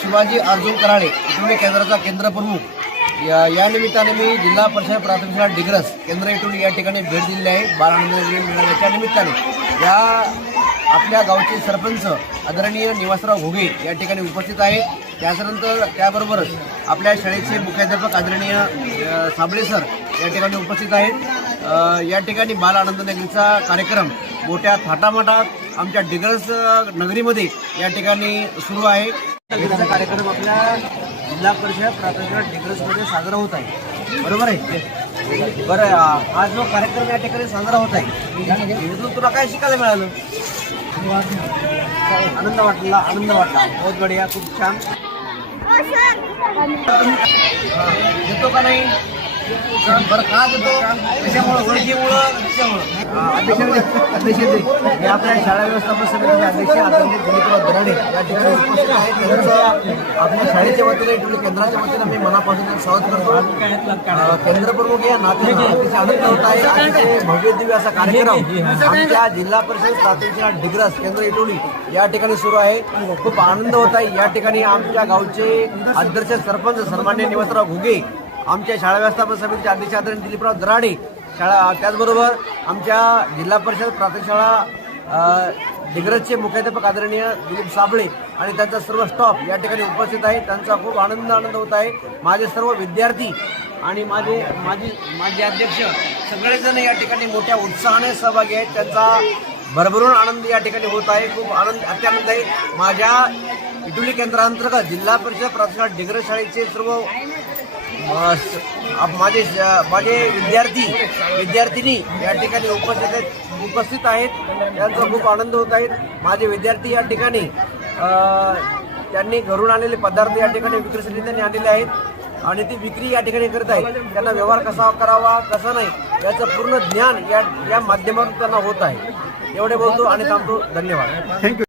शिवाजी अर्जुन कराळे इटोली केंद्राचा केंद्र प्रमुख या या निमित्ताने मी जिल्हा परिषद प्राथमिक शाळा डिग्रस केंद्र इटोली या ठिकाणी भेट दिलेली आहे. बाळानंद मिळाल्याच्या निमित्ताने. या आपल्या गावचे सरपंच आदरणीय निवासराव घोगे या ठिकाणी उपस्थित आहेत. त्याच्यानंतर त्याबरोबरच आपल्या शाळेचे मुख्याध्यापक आदरणीय साबळे सर या ठिकाणी उपस्थित आहेत. या ठिकाणी बाल आनंद नगरीचा कार्यक्रम मोठ्या थाटामाटात आमच्या डिग्रस नगरीमध्ये या ठिकाणी सुरू आहे. कार्यक्रम आपल्या जिल्हा परिषद प्राथमिक डिग्रसमध्ये साजरा होत आहे. बरोबर आहे? बरं हा जो कार्यक्रम या ठिकाणी साजरा होत आहे यातून तुला काय शिकायला मिळालं? आनंद वाटला आनंद वाटला. बहुत बढिया खूप छान. हा, देतो का नाही? बरं का देतो? कशामुळं? ओळखीमुळं? कशामुळं? आपल्या शाळा व्यवस्थापन समितीचे अध्यक्ष आदरणीय दिलीपराव दराडे या ठिकाणी उपस्थित आहेत त्यांचं आपल्या शाळेच्या वतीने म्हणजे केंद्राच्या वतीने मी मनापासून स्वागत करतो. अं, केंद्र प्रमुख या नात्याने अतिशय आनंद होत आहे. भव्य दिव्य असा कार्यक्रम आमच्या जिल्हा परिषद प्राथमिक डिग्रस केंद्र इटोली या ठिकाणी सुरू आहे. खूप आनंद होत आहे. या ठिकाणी आमच्या गावचे अध्यक्ष सरपंच सन्मान्य निवासराव घुगे आमच्या शाळा व्यवस्थापन समितीचे अध्यक्ष आदरण दिलीपराव दराडे शाळा त्याचबरोबर आमच्या जिल्हा परिषद प्राथमिक शाळा डिग्रजचे मुख्याध्यापक आदरणीय दिलीप साबळे आणि त्यांचा सर्व स्टॉप या ठिकाणी उपस्थित आहे त्यांचा खूप आनंद आनंद होत आहे. माझे सर्व विद्यार्थी आणि माझे माझी माझे अध्यक्ष सगळेजण या ठिकाणी मोठ्या उत्साहाने सहभागी आहेत. त्यांचा भरभरून आनंद या ठिकाणी होत आहे. खूप आनंद अत्यानंद आहे. माझ्या इटुली केंद्रांतर्गत जिल्हा परिषद प्राथमिक डिग्रज शाळेचे सर्व माझे माझे विद्यार्थी विद्यार्थिनी या ठिकाणी उपस्थित आहेत उपस्थित आहेत. त्यांचा खूप आनंद होत आहे. माझे विद्यार्थी या ठिकाणी त्यांनी घरून आणलेले पदार्थ या ठिकाणी विक्रीसाठी त्यांनी आणलेले आहेत. आणि ती विक्री या ठिकाणी करत आहेत. त्यांना व्यवहार कसा करावा कसा नाही याचं पूर्ण ज्ञान या या माध्यमातून त्यांना होत आहे. एवढे बोलतो आणि थांबतो. धन्यवाद. थँक्यू